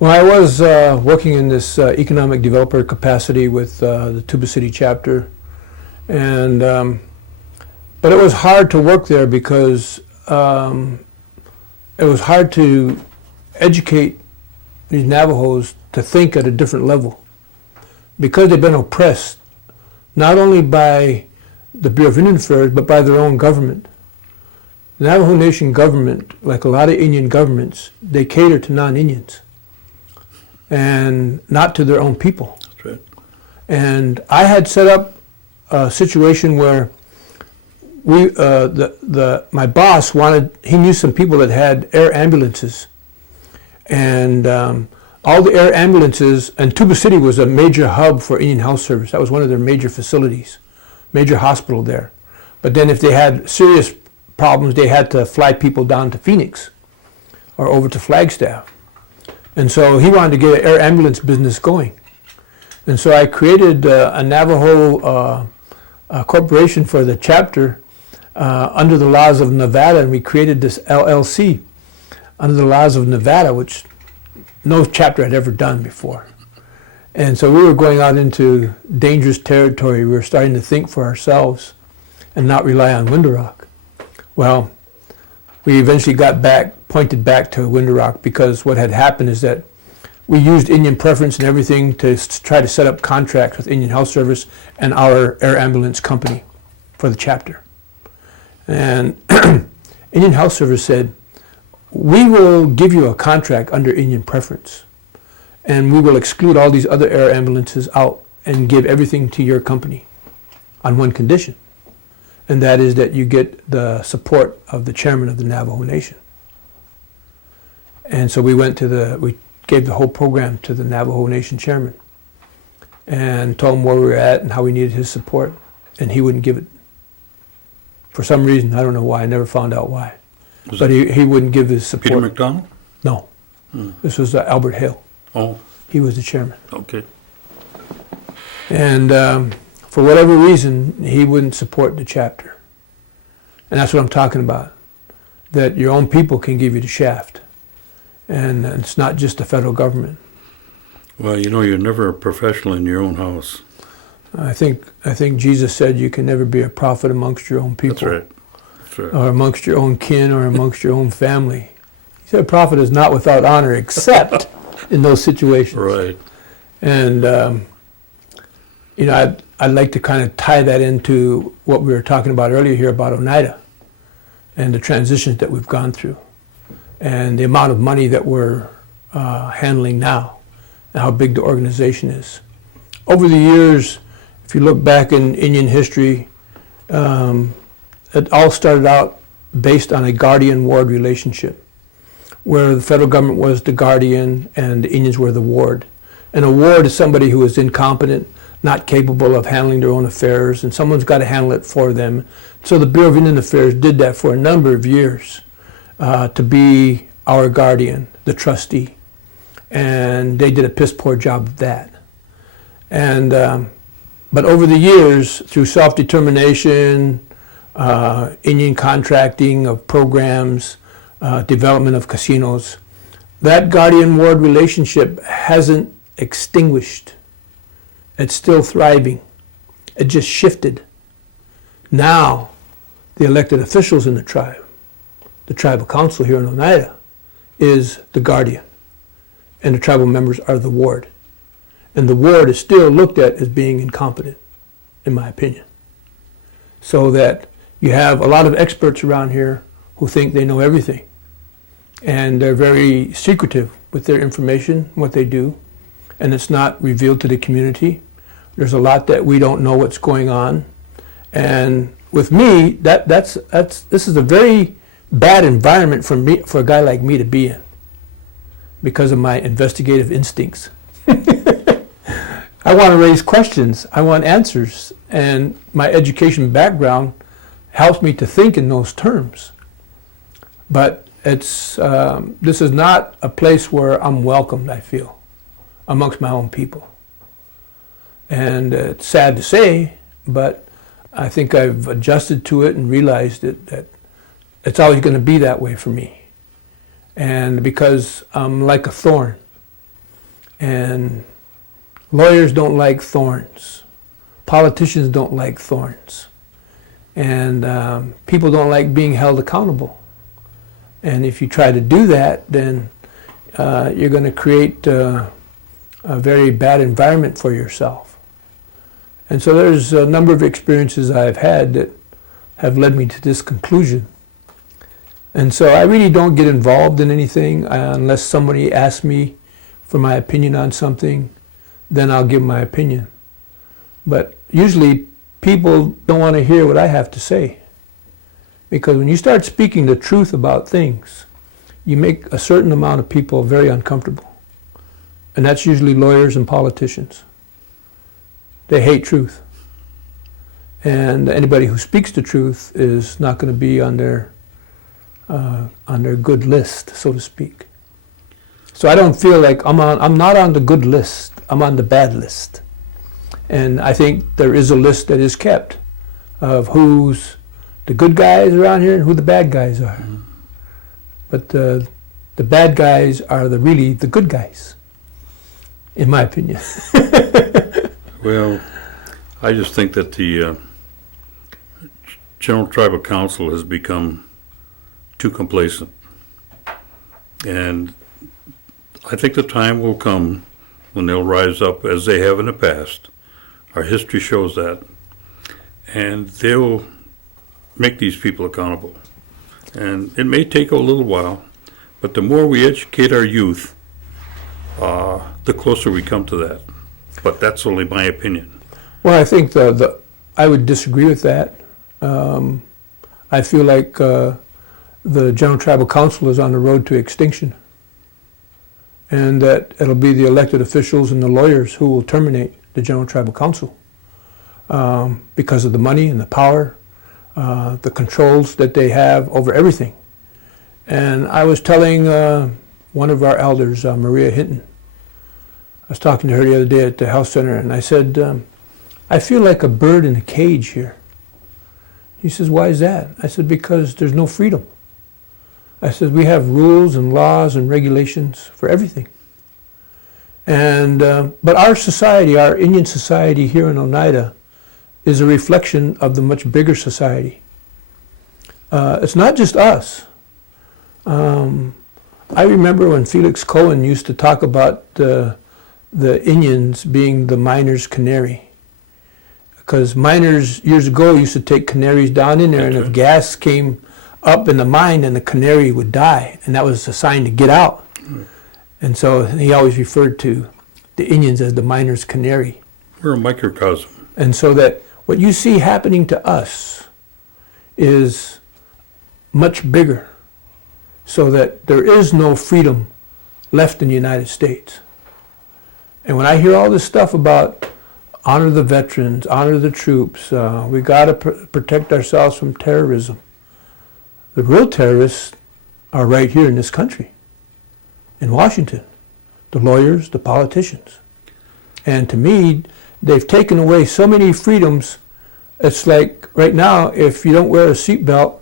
Well, I was working in this economic developer capacity with the Tuba City chapter, and but it was hard to work there because it was hard to educate these Navajos to think at a different level because they've been oppressed not only by the Bureau of Indian Affairs but by their own government. The Navajo Nation government, like a lot of Indian governments, they cater to non-Indians and not to their own people. That's right. And I had set up a situation where my boss he knew some people that had air ambulances, and all the air ambulances, and Tuba City was a major hub for Indian Health Service. That was one of their major facilities, major hospital there. But then if they had serious problems, they had to fly people down to Phoenix or over to Flagstaff. And so he wanted to get an air ambulance business going. And so I created a Navajo corporation for the chapter under the laws of Nevada, and we created this LLC under the laws of Nevada, which no chapter had ever done before. And so we were going out into dangerous territory. We were starting to think for ourselves and not rely on Window Rock. Well, we eventually pointed back to Window Rock because what had happened is that we used Indian preference and everything to try to set up contracts with Indian Health Service and our air ambulance company for the chapter. And Indian Health Service said, we will give you a contract under Indian preference, and we will exclude all these other air ambulances out and give everything to your company on one condition, and that is that you get the support of the chairman of the Navajo Nation. And so we gave the whole program to the Navajo Nation chairman and told him where we were at and how we needed his support, and he wouldn't give it. For some reason, I don't know why, I never found out why. But he wouldn't give his support. Peter McDonald? No. This was Albert Hale. Oh. He was the chairman. Okay. And for whatever reason, he wouldn't support the chapter. And that's what I'm talking about, that your own people can give you the shaft. And it's not just the federal government. Well, you know, you're never a professional in your own house. I think Jesus said you can never be a prophet amongst your own people. That's right. That's right. Or amongst your own kin or amongst your own family. He said a prophet is not without honor except in those situations. Right. And, you know, I'd like to kind of tie that into what we were talking about earlier here about Oneida and the transitions that we've gone through and the amount of money that we're handling now and how big the organization is. Over the years, if you look back in Indian history, it all started out based on a guardian-ward relationship, where the federal government was the guardian and the Indians were the ward. And a ward is somebody who is incompetent, not capable of handling their own affairs, and someone's got to handle it for them. So the Bureau of Indian Affairs did that for a number of years to be our guardian, the trustee. And they did a piss-poor job of that. And but over the years, through self-determination, Indian contracting of programs, development of casinos, that guardian-ward relationship hasn't extinguished. It's still thriving. It just shifted. Now, the elected officials in the tribal council here in Oneida, is the guardian, and the tribal members are the ward. And the ward is still looked at as being incompetent, in my opinion. So that you have a lot of experts around here who think they know everything. And they're very secretive with their information, what they do, and it's not revealed to the community. There's a lot that we don't know what's going on. And with me, this is a very bad environment for a guy like me to be in because of my investigative instincts. I want to raise questions. I want answers. And my education background helps me to think in those terms. But this is not a place where I'm welcomed, I feel, amongst my own people. And it's sad to say, but I think I've adjusted to it and realized that it's always going to be that way for me. And because I'm like a thorn And lawyers don't like thorns. Politicians don't like thorns. And people don't like being held accountable. And if you try to do that, then you're going to create a very bad environment for yourself. And so there's a number of experiences I've had that have led me to this conclusion. And so I really don't get involved in anything unless somebody asks me for my opinion on something, then I'll give my opinion. But usually people don't want to hear what I have to say. Because when you start speaking the truth about things, you make a certain amount of people very uncomfortable. And that's usually lawyers and politicians. They hate truth. And anybody who speaks the truth is not going to be on their good list, so to speak. So I don't feel like I'm not on the good list. I'm on the bad list. And I think there is a list that is kept of who's the good guys around here and who the bad guys are. Mm-hmm. But the bad guys are really the good guys, in my opinion. Well, I just think that the General Tribal Council has become too complacent. And I think the time will come when they'll rise up as they have in the past. Our history shows that. And they'll make these people accountable. And it may take a little while, but the more we educate our youth, the closer we come to that. But that's only my opinion. Well, I think I would disagree with that. I feel like the General Tribal Council is on the road to extinction, and that it'll be the elected officials and the lawyers who will terminate the General Tribal Council because of the money and the power, the controls that they have over everything. And I was telling one of our elders, Maria Hinton, I was talking to her the other day at the health center, and I said, I feel like a bird in a cage here. He says, why is that? I said, because there's no freedom. I said, we have rules and laws and regulations for everything. And but our society, our Indian society here in Oneida, is a reflection of the much bigger society. It's not just us. I remember when Felix Cohen used to talk about the Indians being the miner's canary. Because miners years ago used to take canaries down in there, and if gas came up in the mine, then the canary would die, and that was a sign to get out. And so he always referred to the Indians as the miner's canary. We're a microcosm. And so that what you see happening to us is much bigger, so that there is no freedom left in the United States. And when I hear all this stuff about honor the veterans, honor the troops, we got to protect ourselves from terrorism. The real terrorists are right here in this country, in Washington, the lawyers, the politicians. And to me, they've taken away so many freedoms. It's like right now, if you don't wear a seatbelt,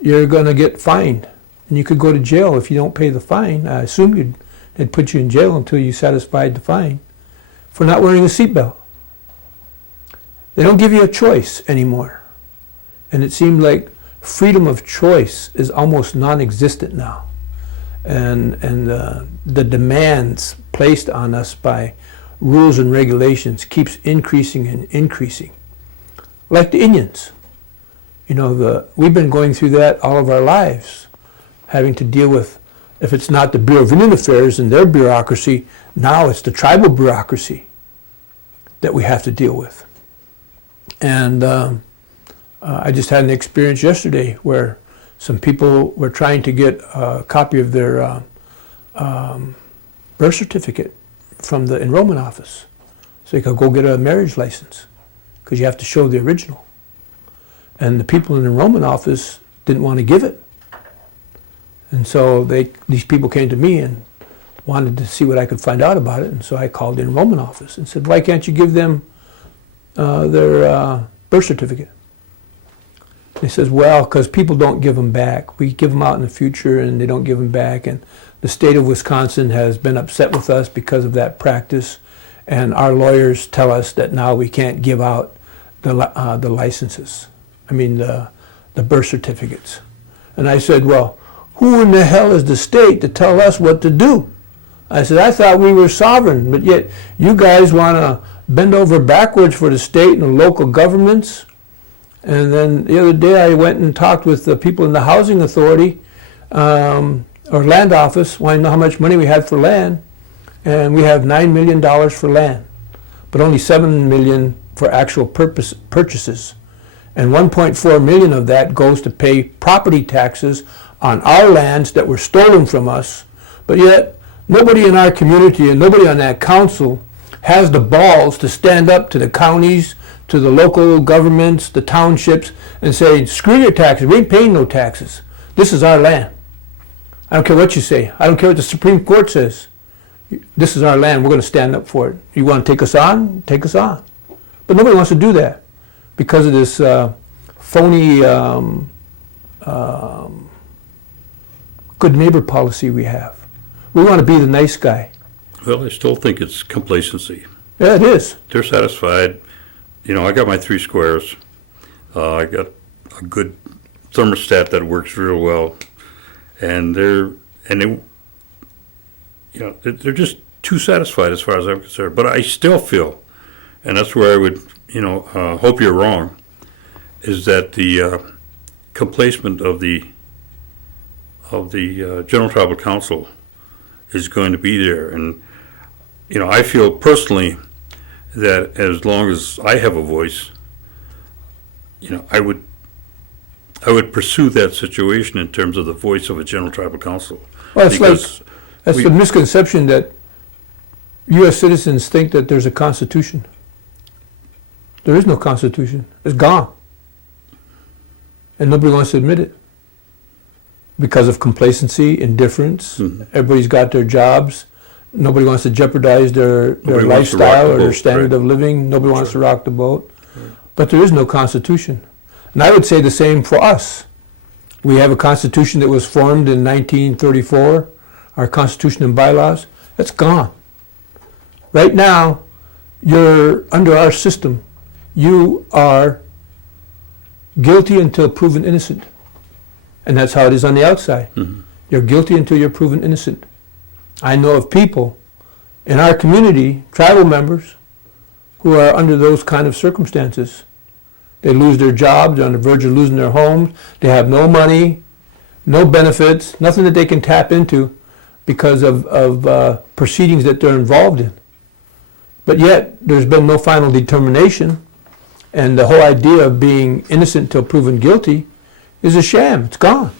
you're going to get fined. And you could go to jail if you don't pay the fine. I assume they'd put you in jail until you satisfied the fine for not wearing a seatbelt. They don't give you a choice anymore. And it seemed like freedom of choice is almost non-existent now. And the demands placed on us by rules and regulations keeps increasing and increasing. Like the Indians. You know, we've been going through that all of our lives, having to deal with, if it's not the Bureau of Indian Affairs and their bureaucracy, now it's the tribal bureaucracy that we have to deal with. And I just had an experience yesterday where some people were trying to get a copy of their birth certificate from the enrollment office so they could go get a marriage license, because you have to show the original. And the people in the enrollment office didn't want to give it. And so these people came to me and wanted to see what I could find out about it. And so I called the enrollment office and said, why can't you give them their birth certificate? He says, well, because people don't give them back. We give them out in the future and they don't give them back. And the state of Wisconsin has been upset with us because of that practice. And our lawyers tell us that now we can't give out the licenses. I mean, the birth certificates. And I said, well, who in the hell is the state to tell us what to do? I said, I thought we were sovereign, but yet you guys want to bend over backwards for the state and the local governments. And then the other day I went and talked with the people in the housing authority or land office, wanting to know how much money we had for land. And we have $9 million for land, but only $7 million for actual purchases. And 1.4 million of that goes to pay property taxes on our lands that were stolen from us. But yet nobody in our community and nobody on that council has the balls to stand up to the counties, to the local governments, the townships, and say, screw your taxes, we ain't paying no taxes. This is our land. I don't care what you say. I don't care what the Supreme Court says. This is our land, we're going to stand up for it. You want to take us on? Take us on. But nobody wants to do that because of this phony good neighbor policy we have. We want to be the nice guy. Well, I still think it's complacency. Yeah, it is. They're satisfied. You know, I got my 3 squares. I got a good thermostat that works real well, and they're just too satisfied as far as I'm concerned. But I still feel, and that's where I would, hope you're wrong, is that the complacement of the General Tribal Council is going to be there. And, I feel personally that as long as I have a voice, I would pursue that situation in terms of the voice of a General Tribal Council. Well, that's the misconception that U.S. citizens think that there's a Constitution. There is no Constitution. It's gone. And nobody wants to admit it. Because of complacency, indifference, everybody's got their jobs. Nobody wants to jeopardize their lifestyle or their standard of living. Nobody wants to rock the boat. But there is no Constitution. And I would say the same for us. We have a Constitution that was formed in 1934, our Constitution and bylaws. It's gone. Right now, you're under our system. You are guilty until proven innocent. And that's how it is on the outside. You're guilty until you're proven innocent. I know of people in our community, tribal members, who are under those kind of circumstances. They lose their jobs, they're on the verge of losing their homes, they have no money, no benefits, nothing that they can tap into because of proceedings that they're involved in. But yet, there's been no final determination, and the whole idea of being innocent till proven guilty is a sham. It's gone.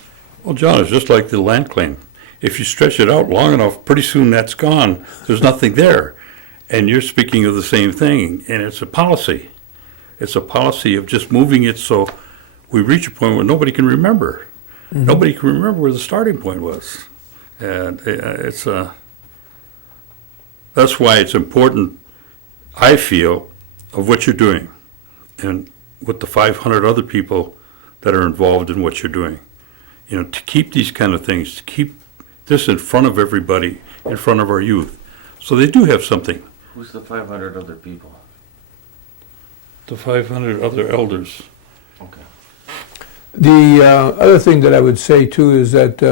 Well, John, it's just like the land claim. If you stretch it out long enough, pretty soon that's gone. There's nothing there. And you're speaking of the same thing, and it's a policy. It's a policy of just moving it so we reach a point where nobody can remember. Nobody can remember where the starting point was. And that's why it's important, I feel, of what you're doing and with the 500 other people that are involved in what you're doing. To keep these kind of things, to keep this in front of everybody, in front of our youth. So they do have something. Who's the 500 other people? The 500 other elders. Okay. The other thing that I would say too is that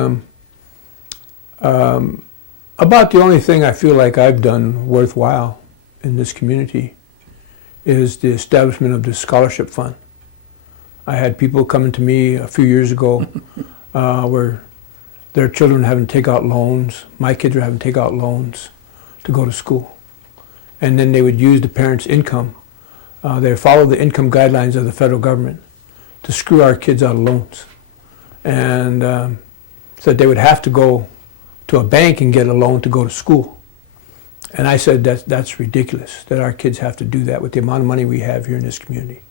about the only thing I feel like I've done worthwhile in this community is the establishment of the scholarship fund. I had people coming to me a few years ago where their children were having to take out loans. My kids were having to take out loans to go to school. And then they would use the parents' income. They follow the income guidelines of the federal government to screw our kids out of loans. And said they would have to go to a bank and get a loan to go to school. And I said that's ridiculous, that our kids have to do that with the amount of money we have here in this community.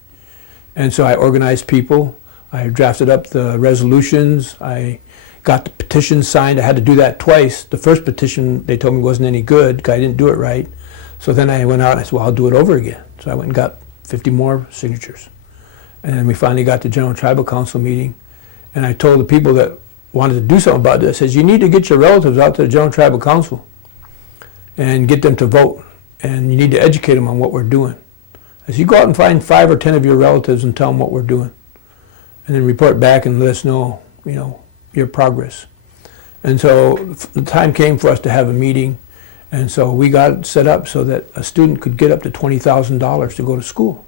And so I organized people. I drafted up the resolutions. I got the petitions signed. I had to do that twice. The first petition, they told me wasn't any good because I didn't do it right. So then I went out and I said, well, I'll do it over again. So I went and got 50 more signatures. And we finally got the General Tribal Council meeting, and I told the people that wanted to do something about this, I says, you need to get your relatives out to the General Tribal Council and get them to vote, and you need to educate them on what we're doing. As you go out and find 5 or 10 of your relatives and tell them what we're doing, and then report back and let us know, your progress. And so the time came for us to have a meeting, and so we got it set up so that a student could get up to $20,000 to go to school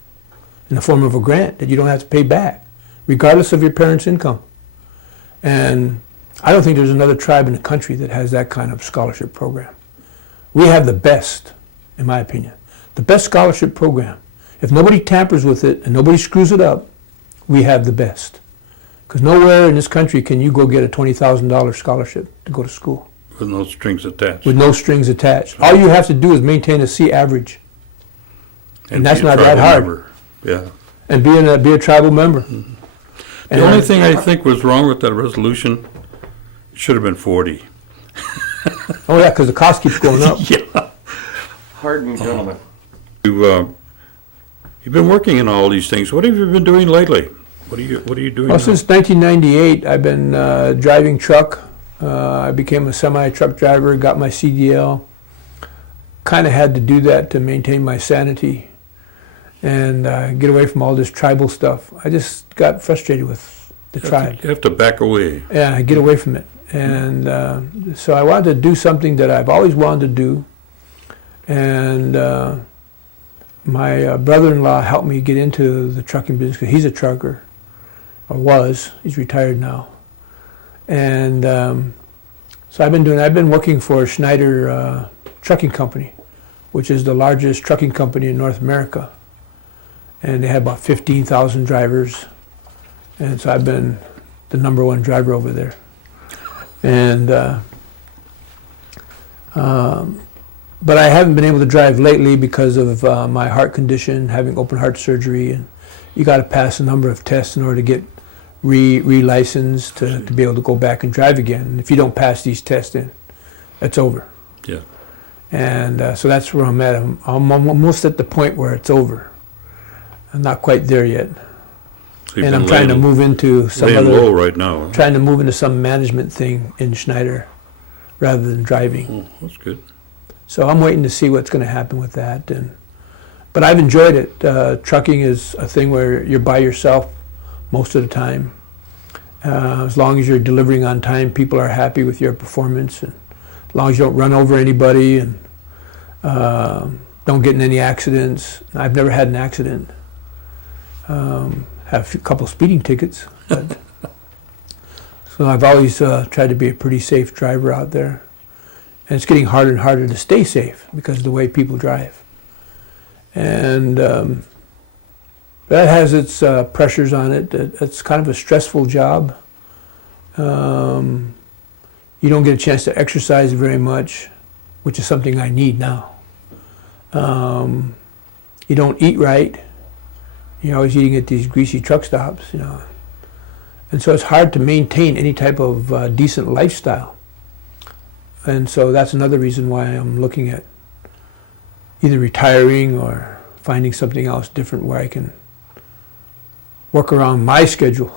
in the form of a grant that you don't have to pay back, regardless of your parents' income. And I don't think there's another tribe in the country that has that kind of scholarship program. We have the best, in my opinion, the best scholarship program. If nobody tampers with it and nobody screws it up, we have the best. Because nowhere in this country can you go get a $20,000 scholarship to go to school. With no strings attached. With no strings attached. All you have to do is maintain a C average. And that's be a not that tribal hard. member. Yeah. And be a tribal member. The And only thing I think was wrong with that resolution, it should have been 40. Oh yeah, because the cost keeps going up. Yeah. Hardened gentlemen. You've been working in all these things. What have you been doing lately? What are you doing Well, now? since 1998, I've been driving truck. I became a semi-truck driver, got my CDL. Kind of had to do that to maintain my sanity and get away from all this tribal stuff. I just got frustrated with the tribe. You have to back away. Yeah, get away from it. And so I wanted to do something that I've always wanted to do. And my brother-in-law helped me get into the trucking business because he's a trucker, or was. He's retired now. And so I've been working for Schneider Trucking Company, which is the largest trucking company in North America. And they have about 15,000 drivers. And so I've been the #1 driver over there. And but I haven't been able to drive lately because of my heart condition, having open heart surgery, and you got to pass a number of tests in order to get re-licensed to be able to go back and drive again. And if you don't pass these tests, then it's over. Yeah. And so that's where I'm at. I'm almost at the point where it's over. I'm not quite there yet. So you've And been I'm trying to laying- move into some laying other, low right now. Huh? trying to move into some management thing in Schneider rather than driving. Oh, that's good. So I'm waiting to see what's going to happen with that. But I've enjoyed it. Trucking is a thing where you're by yourself most of the time. As long as you're delivering on time, people are happy with your performance. And as long as you don't run over anybody and don't get in any accidents. I've never had an accident. Have a couple speeding tickets. But so I've always tried to be a pretty safe driver out there. And it's getting harder and harder to stay safe because of the way people drive. And that has its pressures on it. It's kind of a stressful job. You don't get a chance to exercise very much, which is something I need now. You don't eat right. You're always eating at these greasy truck stops, And so it's hard to maintain any type of decent lifestyle. And so that's another reason why I'm looking at either retiring or finding something else different where I can work around my schedule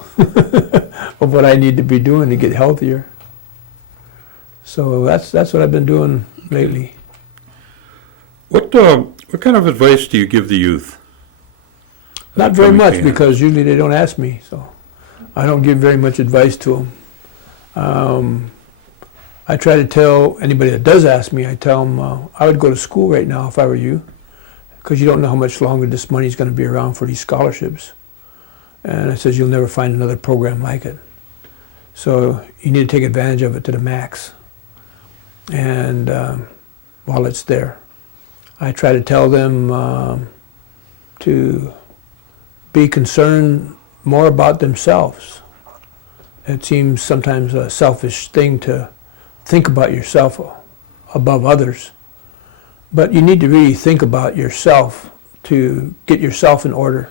of what I need to be doing to get healthier. So that's what I've been doing lately. What kind of advice do you give the youth? Not very Coming much in. because usually they don't ask me, so I don't give very much advice to them. I try to tell anybody that does ask me, I tell them I would go to school right now if I were you, because you don't know how much longer this money is going to be around for these scholarships. And I says you'll never find another program like it. So you need to take advantage of it to the max. And while it's there, I try to tell them to be concerned more about themselves. It seems sometimes a selfish thing to think about yourself above others, but you need to really think about yourself to get yourself in order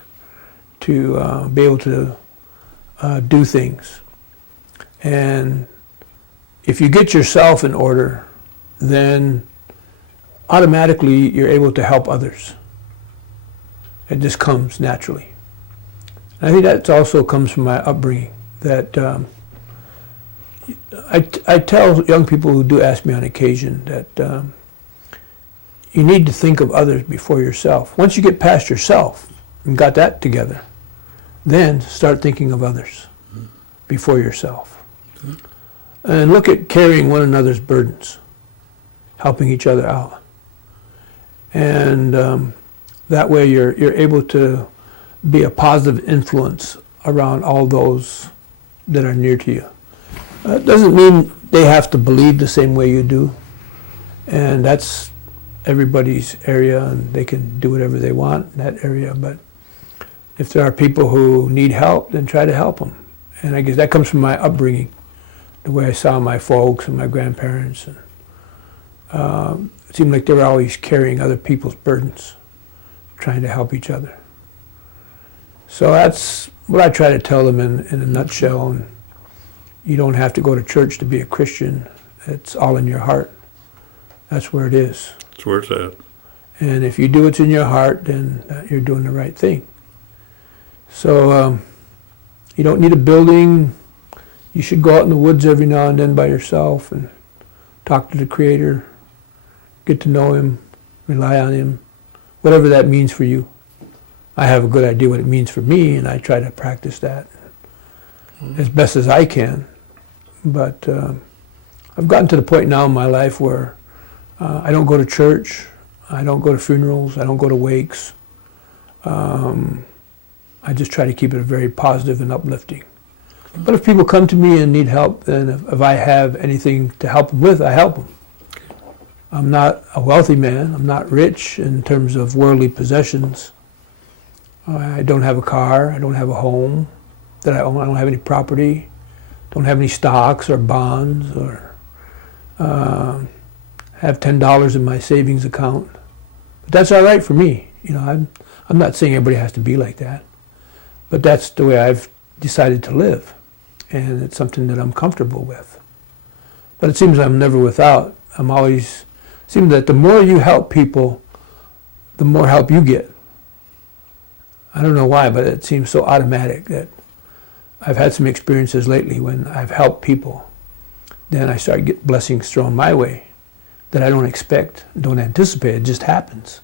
to be able to do things. And if you get yourself in order, then automatically you're able to help others. It just comes naturally. I think that also comes from my upbringing, that I tell young people who do ask me on occasion that you need to think of others before yourself. Once you get past yourself and got that together, then start thinking of others before yourself. And look at carrying one another's burdens, helping each other out. And that way you're able to be a positive influence around all those that are near to you. It doesn't mean they have to believe the same way you do, and that's everybody's area, and they can do whatever they want in that area. But if there are people who need help, then try to help them. And I guess that comes from my upbringing, the way I saw my folks and my grandparents. And it seemed like they were always carrying other people's burdens, trying to help each other. So that's what I try to tell them in a nutshell. And you don't have to go to church to be a Christian. It's all in your heart. That's where it is. That's where it's at. And if you do what's in your heart, then you're doing the right thing. So you don't need a building. You should go out in the woods every now and then by yourself and talk to the Creator, get to know Him, rely on Him, whatever that means for you. I have a good idea what it means for me, and I try to practice that as best as I can. But I've gotten to the point now in my life where I don't go to church, I don't go to funerals, I don't go to wakes. I just try to keep it very positive and uplifting. But if people come to me and need help, then if I have anything to help them with, I help them. I'm not a wealthy man, I'm not rich in terms of worldly possessions. I don't have a car, I don't have a home that I own, I don't have any property, don't have any stocks or bonds, or have $10 in my savings account. But that's all right for me. You know, I'm not saying everybody has to be like that, but that's the way I've decided to live, and it's something that I'm comfortable with. But it seems I'm never without. It seems that the more you help people, the more help you get. I don't know why, but it seems so automatic that I've had some experiences lately when I've helped people. Then I start getting blessings thrown my way that I don't expect, don't anticipate. It just happens.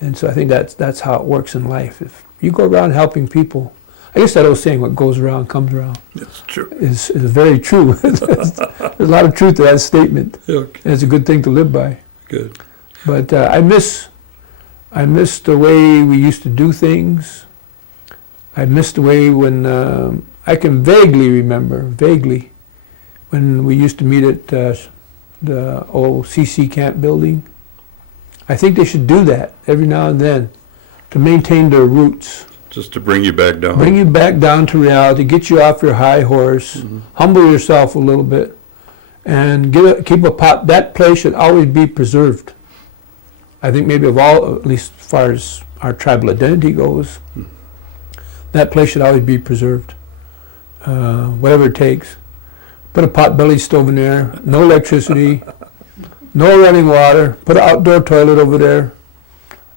And so I think that's how it works in life. If you go around helping people, I guess that old saying, what goes around comes around. That's true. Is very true. There's a lot of truth to that statement. Okay. And it's a good thing to live by. Good. But I miss the way we used to do things. I miss the way when, I can vaguely remember, when we used to meet at the old CC camp building. I think they should do that every now and then to maintain their roots. Just to bring you back down. Bring you back down to reality, get you off your high horse, humble yourself a little bit, and keep a pot. That place should always be preserved. I think maybe of all, at least as far as our tribal identity goes, that place should always be preserved, whatever it takes. Put a pot-bellied stove in there, no electricity, no running water, put an outdoor toilet over there,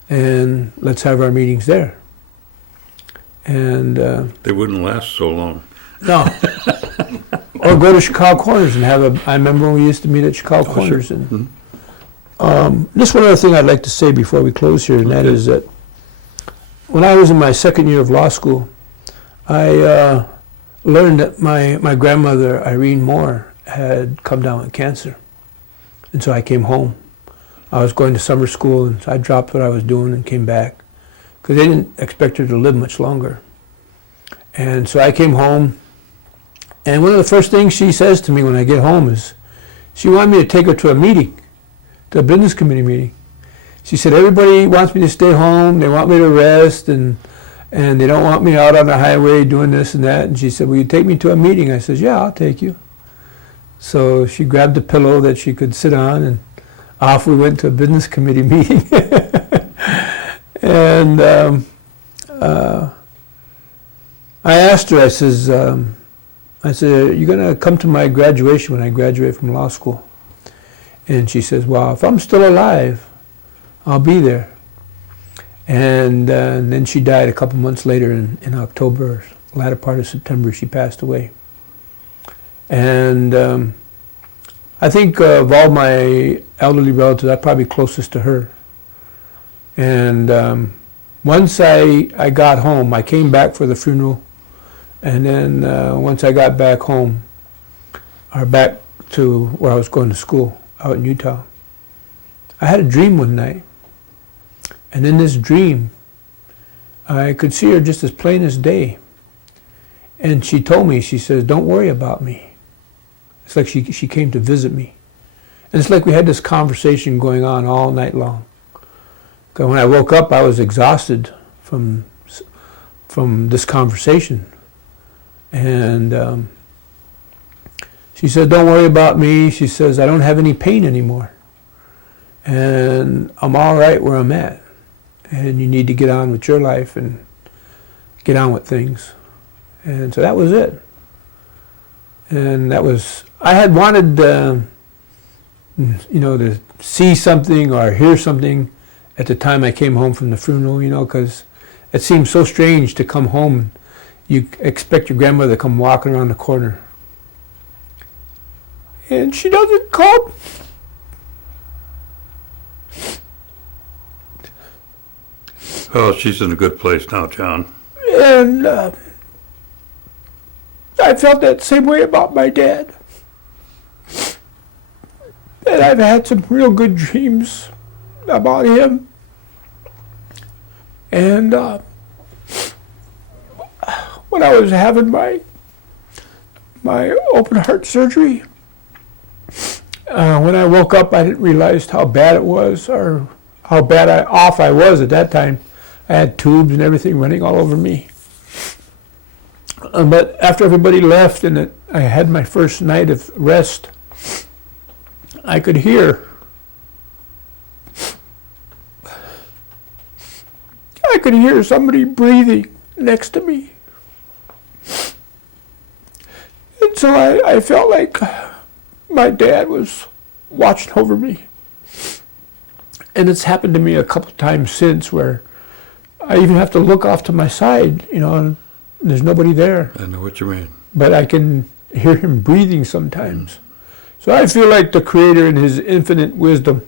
and let's have our meetings there. And They wouldn't last so long. no. Or go to Chicago Corners and I remember when we used to meet at Chicago Corners. Sure. And just one other thing I'd like to say before we close here, and that is that when I was in my second year of law school, I learned that my grandmother, Irene Moore, had come down with cancer. And so I came home. I was going to summer school, and so I dropped what I was doing and came back, because they didn't expect her to live much longer. And so I came home, and one of the first things she says to me when I get home is, she wanted me to take her to a meeting, to a business committee meeting. She said, everybody wants me to stay home, they want me to rest, and they don't want me out on the highway doing this and that. And she said, will you take me to a meeting? I said, yeah, I'll take you. So she grabbed a pillow that she could sit on, and off we went to a business committee meeting. And I asked her, I said, are you going to come to my graduation when I graduate from law school? And she says, well, if I'm still alive, I'll be there. And then she died a couple months later in October, latter part of September, she passed away. And I think of all my elderly relatives, I'm probably closest to her. And once I got home, I came back for the funeral, and then once I got back home, or back to where I was going to school out in Utah, I had a dream one night. And in this dream, I could see her just as plain as day. And she told me, she says, "Don't worry about me." It's like she came to visit me. And it's like we had this conversation going on all night long. 'Cause when I woke up, I was exhausted from this conversation. And she said, "Don't worry about me." She says, "I don't have any pain anymore. And I'm all right where I'm at. And you need to get on with your life and get on with things." And so that was it. And that was, I had wanted, to see something or hear something at the time I came home from the funeral, because it seemed so strange to come home and you expect your grandmother to come walking around the corner. And she doesn't come. Oh, she's in a good place now, John. And I felt that same way about my dad. And I've had some real good dreams about him. And when I was having my open heart surgery, when I woke up, I didn't realize how bad it was, or how bad off I was at that time. I had tubes and everything running all over me. But after everybody left and I had my first night of rest, I could hear somebody breathing next to me. And so I felt like my dad was watching over me. And it's happened to me a couple times since, where I even have to look off to my side, and there's nobody there. I know what you mean. But I can hear him breathing sometimes. So I feel like the Creator in His infinite wisdom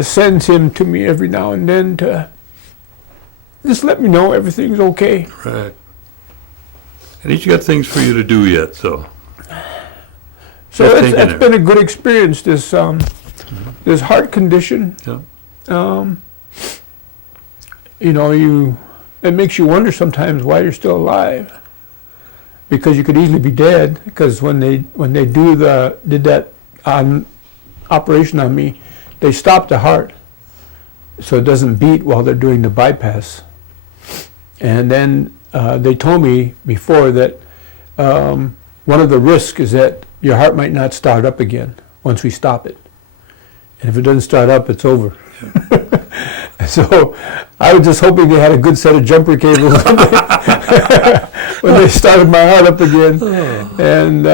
sends him to me every now and then to just let me know everything's okay. Right. And he's got things for you to do yet, so. So it's been a good experience, this heart condition. Yeah. It makes you wonder sometimes why you're still alive, because you could easily be dead. Because when they did that operation on me, they stopped the heart so it doesn't beat while they're doing the bypass. And then they told me before that one of the risks is that your heart might not start up again once we stop it. And if it doesn't start up, it's over. So I was just hoping they had a good set of jumper cables when they started my heart up again. And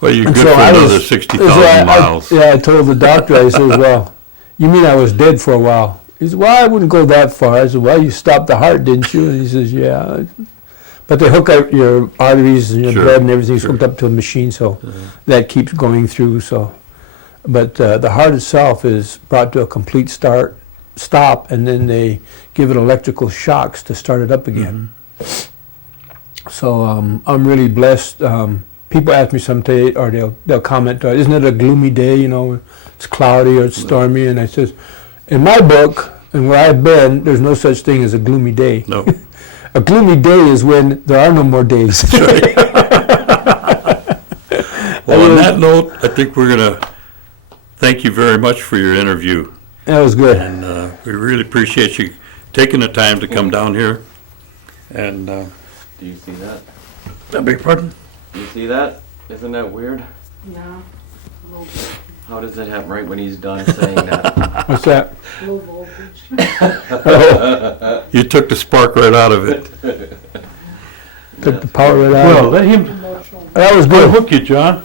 well, you're good so for another 60,000 miles. I told the doctor, I said, "Well, you mean I was dead for a while?" He said, "Well, I wouldn't go that far." I said, "Well, you stopped the heart, didn't you?" And he says, "Yeah. But they hook up your arteries and your blood and everything's hooked up to a machine, so that keeps going through. So, but the heart itself is brought to a complete stop, and then they give it electrical shocks to start it up again. So I'm really blessed. People ask me someday, or they'll comment, "Isn't it a gloomy day? It's cloudy or it's stormy." And I says, in my book and where I've been, there's no such thing as a gloomy day. No. A gloomy day is when there are no more days. Well, on that note, I think we're going to thank you very much for your interview. That was good. And we really appreciate you taking the time to come down here. And Do you see that? I beg your pardon? Do you see that? Isn't that weird? Yeah, a little bit. How does that happen right when he's done saying that? What's that? Low voltage. You took the spark right out of it. Took the power right out. Well, let him Emotional. That was good. hook you, John.